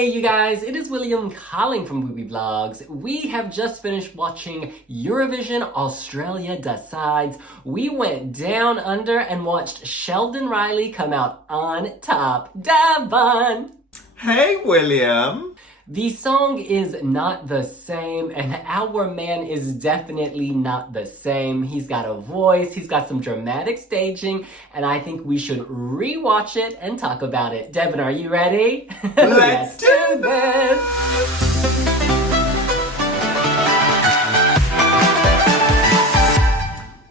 Hey you guys, it is William calling from Wiwibloggs. We have just finished watching Eurovision Australia Decides. We went down under and watched Sheldon Riley come out on top. Devon! Hey William! The song is not the same, and our man is definitely not the same. He's got a voice, he's got some dramatic staging, and I think we should rewatch it and talk about it. Devin, are you ready? Let's do this!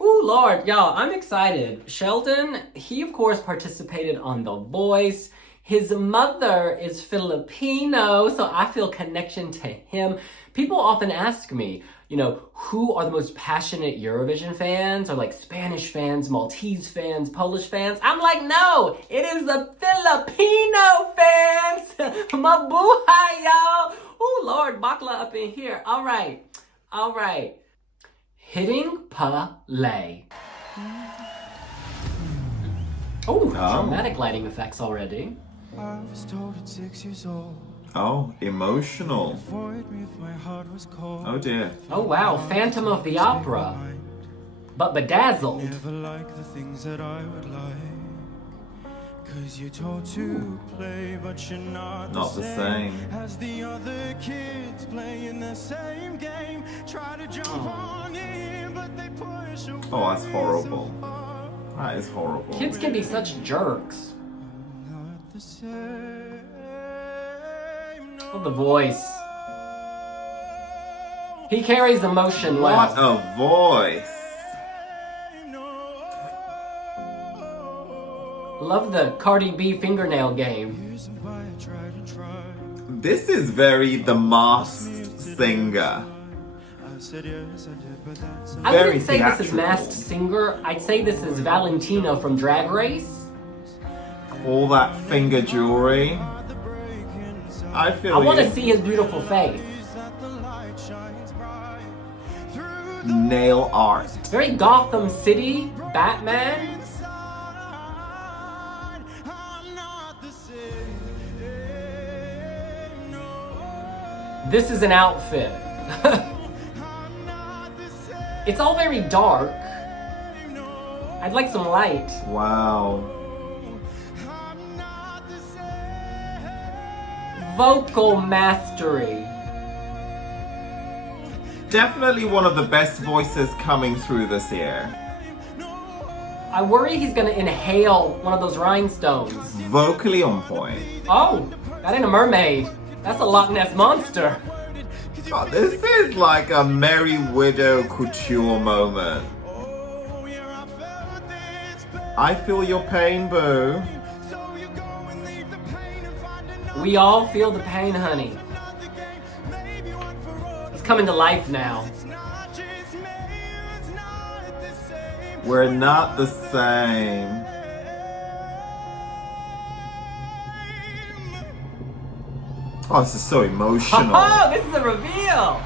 Ooh, Lord, y'all, I'm excited. Sheldon, he of course participated on The Voice. His mother is Filipino, so I feel connection to him. People often ask me, who are the most passionate Eurovision fans? Or like Spanish fans, Maltese fans, Polish fans? I'm like, no, it is the Filipino fans. Mabuhay, y'all. Oh, Lord, bakla up in here. All right. Hitting play. Oh, dramatic lighting effects already. I was told at 6 years old. Oh, emotional. Oh dear. Oh wow, Phantom of the Opera. But bedazzled. Never like the things that I would like. Cause you're told to play, but you're not the same. As the other kids playing the same game. Try to jump on in, but they push away. Oh, that's horrible. That is horrible. Kids can be such jerks. Oh, the voice. He carries emotion well. What a voice. Love the Cardi B fingernail game. This is very The Masked Singer. I wouldn't say this is Masked Singer. I'd say this is Valentina from Drag Race. All that finger jewelry. I want to see his beautiful face. Nail art. Very Gotham City, Batman. This is an outfit. It's all very dark. I'd like some light. Wow. Vocal mastery. Definitely one of the best voices coming through this year. I worry he's gonna inhale one of those rhinestones. Vocally on point. Oh, that ain't a mermaid. That's a Loch Ness monster. Oh, this is like a Merry Widow couture moment. I feel your pain, boo. We all feel the pain, honey. It's coming to life now. We're not the same. Oh, this is so emotional. Oh, this is a reveal.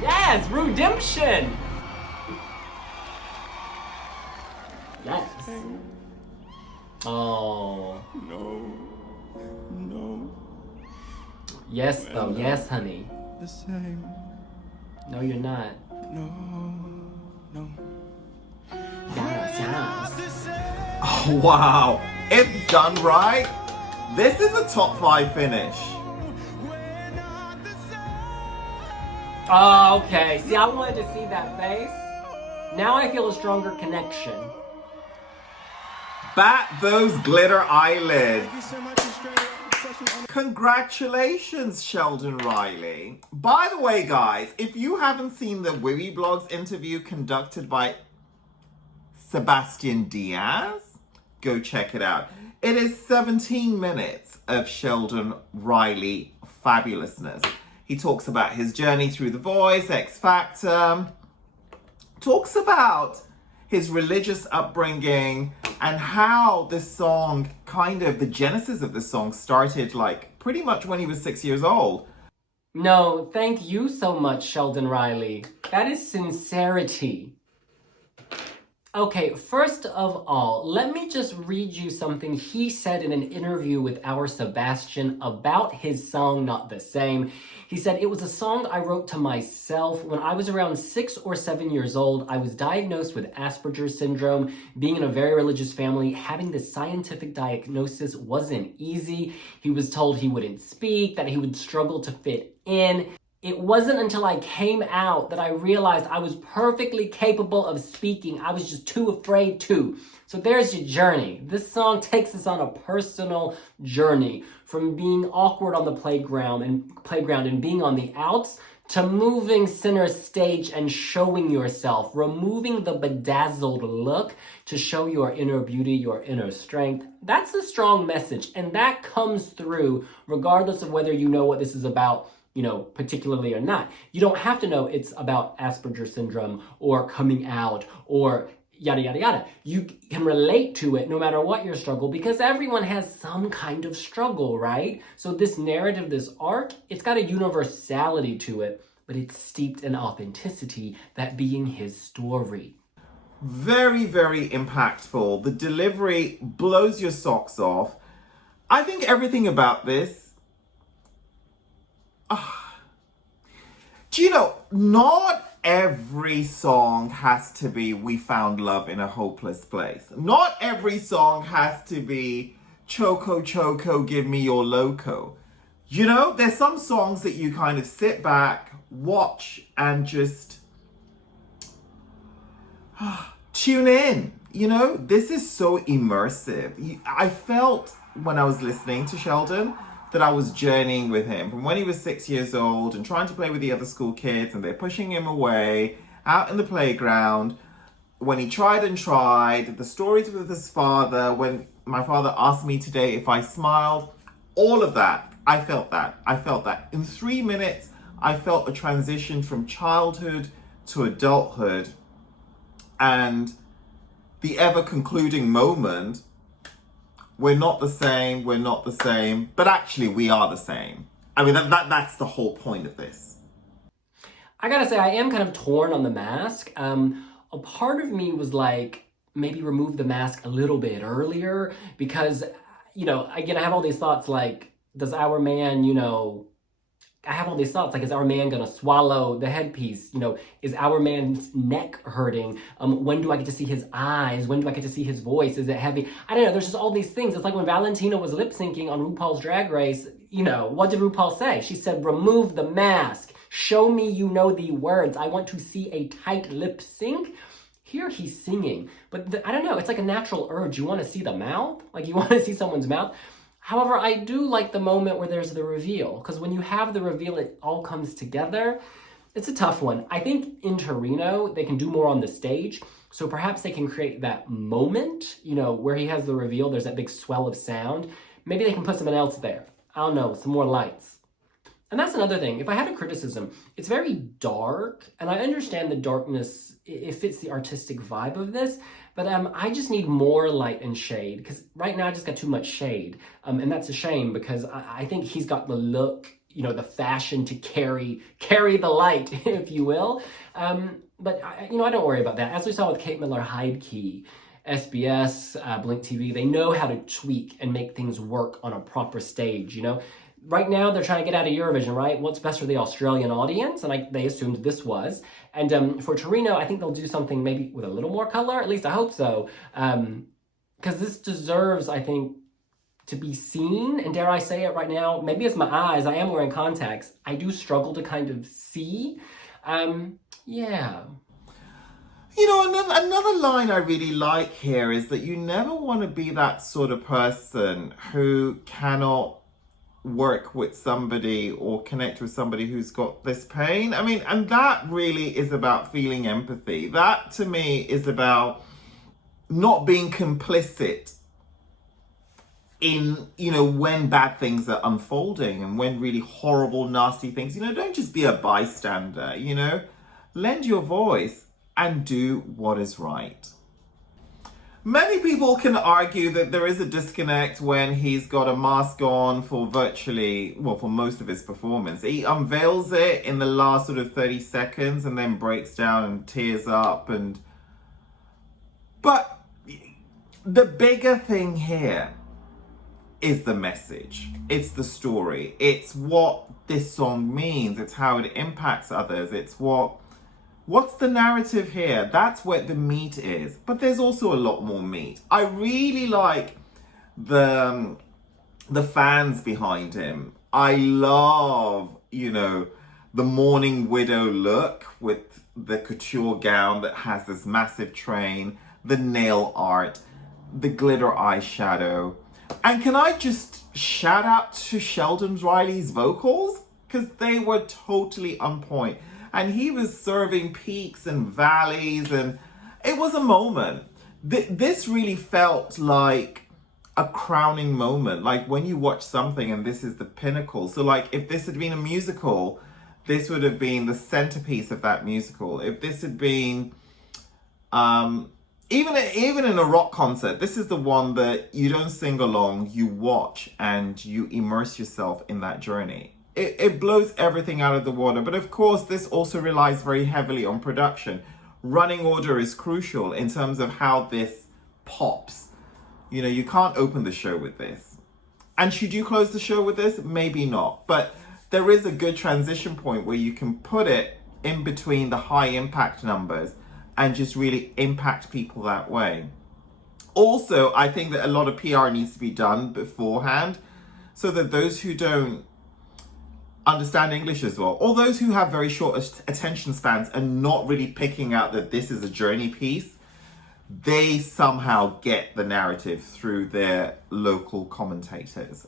Yes, redemption. Yes. Oh. No. Yes, though. Yes, honey. The same. No, you're not. No. Yes. Oh, wow. If done right, this is a top 5 finish. Oh, okay. See, I wanted to see that face. Now I feel a stronger connection. Bat those glitter eyelids. Congratulations, Sheldon Riley. By the way, guys, if you haven't seen the Wiwibloggs interview conducted by Sebastian Diaz, go check it out. It is 17 minutes of Sheldon Riley fabulousness. He talks about his journey through The Voice, X Factor, talks about his religious upbringing and how this song, the genesis of this song started like pretty much when he was 6 years old. No, thank you so much, Sheldon Riley. That is sincerity. Okay, first of all, let me just read you something he said in an interview with our Sebastian about his song, Not the Same. He said, "It was a song I wrote to myself. When I was around 6 or 7 years old, I was diagnosed with Asperger's syndrome. Being in a very religious family, having this scientific diagnosis wasn't easy. He was told he wouldn't speak, that he would struggle to fit in. It wasn't until I came out that I realized I was perfectly capable of speaking. I was just too afraid to." So there's your journey. This song takes us on a personal journey from being awkward on the playground and being on the outs to moving center stage and showing yourself, removing the bedazzled look to show your inner beauty, your inner strength. That's a strong message, and that comes through regardless of whether you know what this is about, particularly or not. You don't have to know it's about Asperger's syndrome or coming out or yada, yada, yada. You can relate to it no matter what your struggle, because everyone has some kind of struggle, right? So this narrative, this arc, it's got a universality to it, but it's steeped in authenticity, that being his story. Very, very impactful. The delivery blows your socks off. I think everything about this, do you know, not every song has to be "We found love in a hopeless place." Not every song has to be "Choco, choco, give me your loco." There's some songs that you kind of sit back, watch, and just tune in. This is so immersive. I felt when I was listening to Sheldon that I was journeying with him from when he was 6 years old and trying to play with the other school kids, and they're pushing him away out in the playground. When he tried and tried, the stories with his father, when my father asked me today if I smiled, all of that, I felt that. In 3 minutes, I felt a transition from childhood to adulthood, and the ever concluding moment, we're not the same, but actually we are the same. I mean, that's the whole point of this. I gotta say, I am kind of torn on the mask. A part of me was like, maybe remove the mask a little bit earlier, because, again, I have all these thoughts like, does our man, I have all these thoughts like, is our man gonna swallow the headpiece? Is our man's neck hurting? When do I get to see his eyes? When do I get to see his voice? Is it heavy? I don't know. There's just all these things. It's like when Valentina was lip syncing on RuPaul's Drag Race. What did RuPaul say? She said, "Remove the mask. Show me you know the words. I want to see a tight lip sync." Here he's singing, but I don't know. It's like a natural urge. You want to see the mouth, like you want to see someone's mouth. However, I do like the moment where there's the reveal, because when you have the reveal, it all comes together. It's a tough one. I think in Torino, they can do more on the stage, so perhaps they can create that moment, where he has the reveal, there's that big swell of sound. Maybe they can put someone else there. I don't know, some more lights. And that's another thing. If I had a criticism, it's very dark, and I understand the darkness, it fits the artistic vibe of this, but I just need more light and shade, because right now I just got too much shade, and that's a shame, because I think he's got the look, the fashion to carry the light, if you will. But I don't worry about that. As we saw with Kate Miller-Heidke, SBS, Blink TV, they know how to tweak and make things work on a proper stage, Right now, they're trying to get out of Eurovision, right? What's best for the Australian audience? And they assumed this was. And for Torino, I think they'll do something maybe with a little more color. At least I hope so. Because this deserves, I think, to be seen. And dare I say it right now, maybe it's my eyes. I am wearing contacts. I do struggle to kind of see. Yeah. Another line I really like here is that you never want to be that sort of person who cannot work with somebody or connect with somebody who's got this pain. I mean, and that really is about feeling empathy. That to me is about not being complicit in, when bad things are unfolding and when really horrible, nasty things, don't just be a bystander, lend your voice and do what is right. Many people can argue that there is a disconnect when he's got a mask on for for most of his performance. He unveils it in the last sort of 30 seconds and then breaks down and tears up. And But the bigger thing here is the message. It's the story. It's what this song means. It's how it impacts others. It's what's the narrative here? That's what the meat is. But there's also a lot more meat. I really like the fans behind him. I love, the mourning widow look with the couture gown that has this massive train, the nail art, the glitter eyeshadow. And can I just shout out to Sheldon Riley's vocals? Because they were totally on point. And he was serving peaks and valleys, and it was a moment. This really felt like a crowning moment. Like when you watch something and this is the pinnacle. So like if this had been a musical, this would have been the centerpiece of that musical. If this had been, even in a rock concert, this is the one that you don't sing along, you watch and you immerse yourself in that journey. It blows everything out of the water. But of course, this also relies very heavily on production. Running order is crucial in terms of how this pops. You can't open the show with this. And should you close the show with this? Maybe not. But there is a good transition point where you can put it in between the high impact numbers and just really impact people that way. Also, I think that a lot of PR needs to be done beforehand so that those who don't understand English as well, or those who have very short attention spans and not really picking out that this is a journey piece, they somehow get the narrative through their local commentators.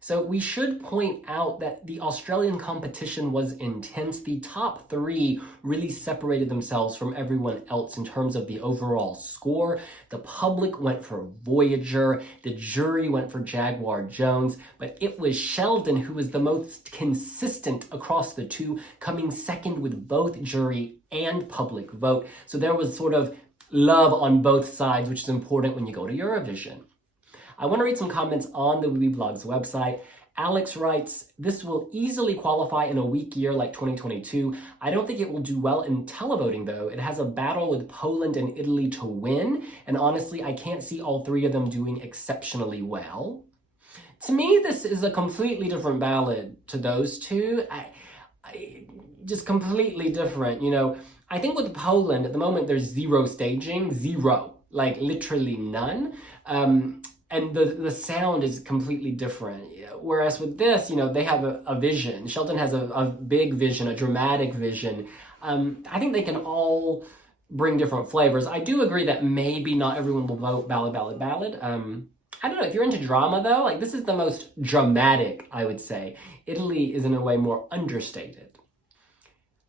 So we should point out that the Australian competition was intense. The top three really separated themselves from everyone else in terms of the overall score. The public went for Voyager, the jury went for Jaguar Jones, but it was Sheldon who was the most consistent across the two, coming second with both jury and public vote. So there was sort of love on both sides, which is important when you go to Eurovision. I want to read some comments on the Wiwibloggs website. Alex writes, this will easily qualify in a weak year like 2022. I don't think it will do well in televoting though. It has a battle with Poland and Italy to win, and honestly, I can't see all three of them doing exceptionally well. To me, this is a completely different ballad to those two. Just completely different, I think with Poland, at the moment, there's zero staging, like literally none. And the sound is completely different. Whereas with this, they have a vision. Sheldon has a big vision, a dramatic vision. I think they can all bring different flavors. I do agree that maybe not everyone will vote ballad. I don't know, if you're into drama though, like this is the most dramatic, I would say. Italy is in a way more understated.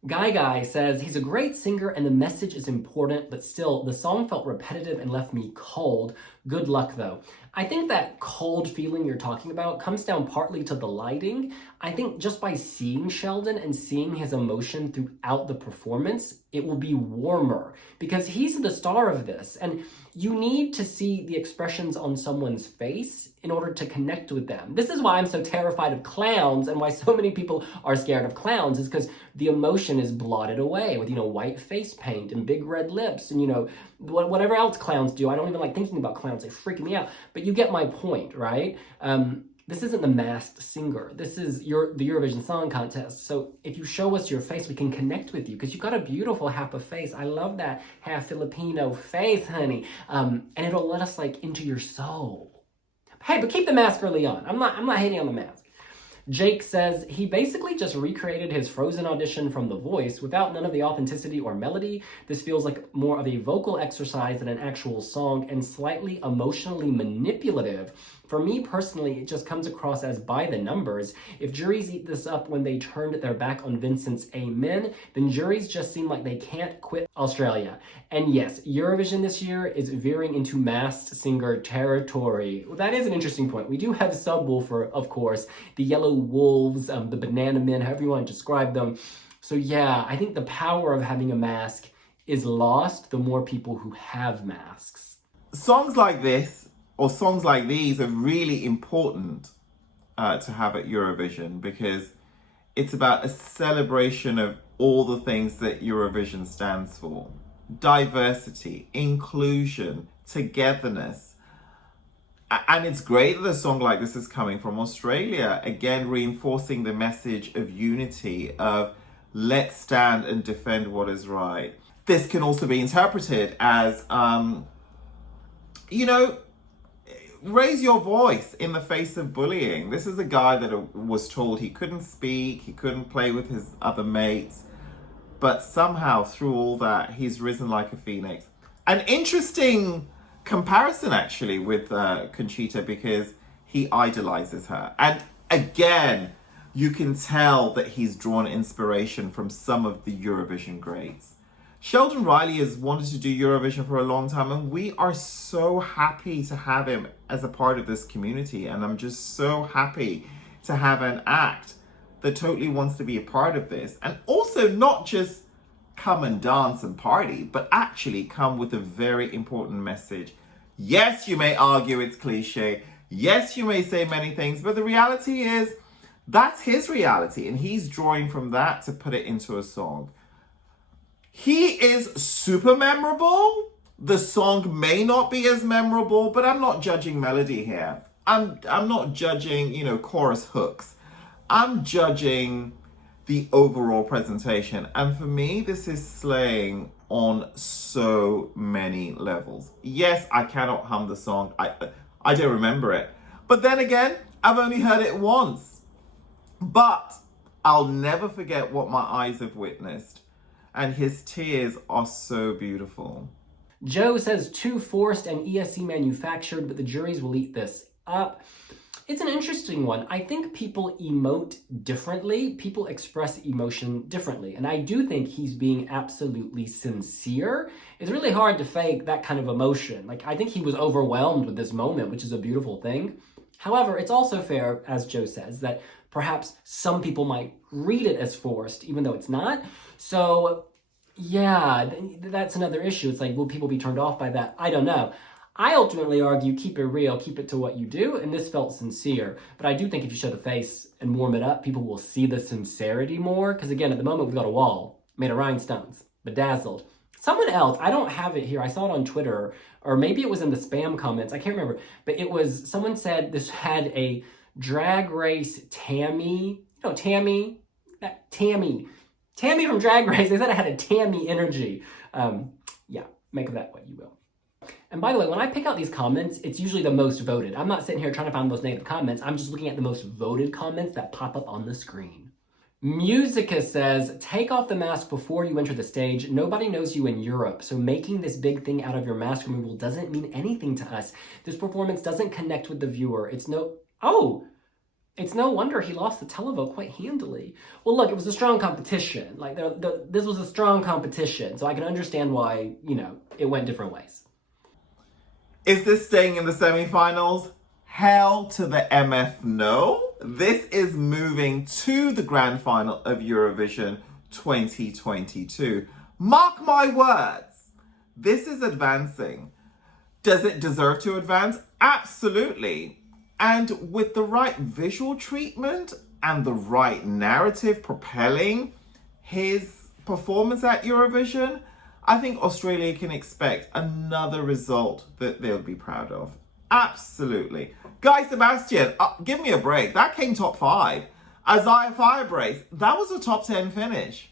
Guy says, he's a great singer and the message is important, but still, the song felt repetitive and left me cold. Good luck, though. I think that cold feeling you're talking about comes down partly to the lighting. I think just by seeing Sheldon and seeing his emotion throughout the performance, it will be warmer because he's the star of this. And you need to see the expressions on someone's face in order to connect with them. This is why I'm so terrified of clowns and why so many people are scared of clowns, is because the emotion is blotted away with, white face paint and big red lips and, whatever else clowns do. I don't even like thinking about clowns. They freak me out. But you get my point, right? This isn't the Masked Singer. This is the Eurovision Song Contest. So if you show us your face, we can connect with you because you've got a beautiful half a face. I love that half Filipino face, honey. And it'll let us into your soul. Hey, but keep the mask early on. I'm not hating on the mask. Jake says he basically just recreated his Frozen audition from The Voice without none of the authenticity or melody. This feels like more of a vocal exercise than an actual song and slightly emotionally manipulative. For me personally, it just comes across as by the numbers. If juries eat this up when they turned their back on Vincent's Amen, then juries just seem like they can't quit Australia. And yes, Eurovision this year is veering into Masked Singer territory. Well, that is an interesting point. We do have Subwoofer, of course, the Yellow Wolves, the Banana Men, however you want to describe them. So yeah, I think the power of having a mask is lost the more people who have masks. Songs like this, or songs like these, are really important to have at Eurovision because it's about a celebration of all the things that Eurovision stands for. diversity, inclusion, togetherness. And it's great that a song like this is coming from Australia, again reinforcing the message of unity, of let's stand and defend what is right. This can also be interpreted as, raise your voice in the face of bullying. This is a guy that was told he couldn't speak, he couldn't play with his other mates, but somehow through all that, he's risen like a phoenix. An interesting comparison actually with Conchita, because he idolizes her. And again, you can tell that he's drawn inspiration from some of the Eurovision greats. Sheldon Riley has wanted to do Eurovision for a long time, and we are so happy to have him as a part of this community. And I'm just so happy to have an act that totally wants to be a part of this. And also not just come and dance and party, but actually come with a very important message. Yes, you may argue it's cliche. Yes, you may say many things, but the reality is that's his reality, and he's drawing from that to put it into a song. He is super memorable. The song may not be as memorable, but I'm not judging melody here. I'm not judging, chorus hooks. I'm judging the overall presentation. And for me, this is slaying on so many levels. Yes, I cannot hum the song. I don't remember it. But then again, I've only heard it once. But I'll never forget what my eyes have witnessed. And his tears are so beautiful. Joe says too forced and ESC manufactured, but the juries will eat this up. It's an interesting one. I think people emote differently. People express emotion differently. And I do think he's being absolutely sincere. It's really hard to fake that kind of emotion. I think he was overwhelmed with this moment, which is a beautiful thing. However, it's also fair, as Joe says, that perhaps some people might read it as forced, even though it's not. So, yeah, that's another issue. It's will people be turned off by that? I don't know. I ultimately argue, keep it real, keep it to what you do, and this felt sincere. But I do think if you show the face and warm it up, people will see the sincerity more. Because again, at the moment, we've got a wall made of rhinestones, bedazzled. Someone else, I don't have it here, I saw it on Twitter, or maybe it was in the spam comments, I can't remember. But someone said this had a Drag Race Tammy from Drag Race. They said it had a Tammy energy. Make of that what you will. And by the way, when I pick out these comments, it's usually the most voted. I'm not sitting here trying to find the most negative comments. I'm just looking at the most voted comments that pop up on the screen. Musica says, take off the mask before you enter the stage. Nobody knows you in Europe, so making this big thing out of your mask removal doesn't mean anything to us. This performance doesn't connect with the viewer. It's no wonder he lost the televote quite handily. Well, look, it was a strong competition. This was a strong competition, so I can understand why, it went different ways. Is this staying in the semi-finals? Hell to the MF no. This is moving to the grand final of Eurovision 2022. Mark my words. This is advancing. Does it deserve to advance? Absolutely. And with the right visual treatment and the right narrative propelling his performance at Eurovision, I think Australia can expect another result that they'll be proud of. Absolutely. Guy Sebastian, give me a break. That came top 5. Isaiah Firebrace, that was a top 10 finish.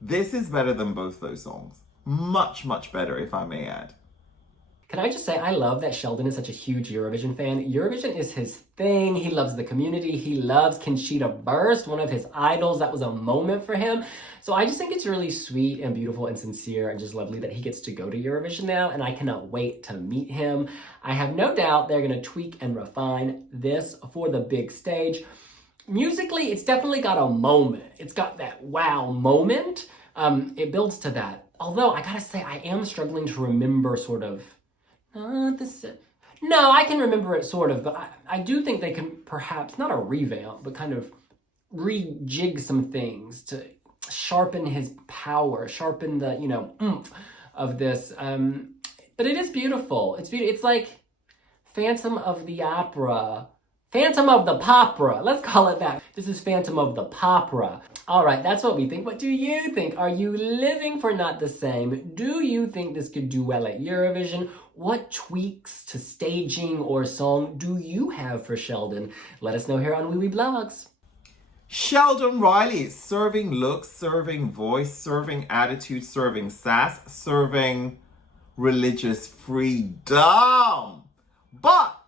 This is better than both those songs. Much, much better, if I may add. Can I just say, I love that Sheldon is such a huge Eurovision fan. Eurovision is his thing. He loves the community. He loves Conchita Wurst, one of his idols. That was a moment for him. So I just think it's really sweet and beautiful and sincere and just lovely that he gets to go to Eurovision now, and I cannot wait to meet him. I have no doubt they're going to tweak and refine this for the big stage. Musically, it's definitely got a moment. It's got that wow moment. It builds to that. Although, I gotta say, I am struggling to remember sort of no, I can remember it sort of, but I do think they can perhaps, not a revamp, but kind of rejig some things to sharpen his power, sharpen the, oomph of this. But it is beautiful. It's like Phantom of the Opera Phantom of the Popra. Let's call it that. This is Phantom of the Popra. All right, that's what we think. What do you think? Are you living for Not the Same? Do you think this could do well at Eurovision? What tweaks to staging or song do you have for Sheldon? Let us know here on Wiwibloggs. Sheldon Riley is serving looks, serving voice, serving attitude, serving sass, serving religious freedom. But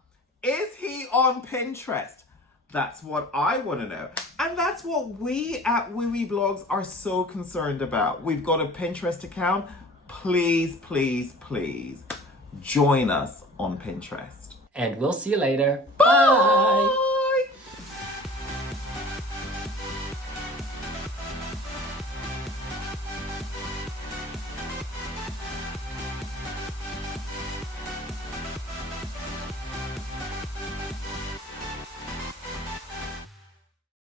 is he on Pinterest? That's what I want to know. And that's what we at Wiwibloggs are so concerned about. We've got a Pinterest account. Please, please, please join us on Pinterest. And we'll see you later. Bye. Bye.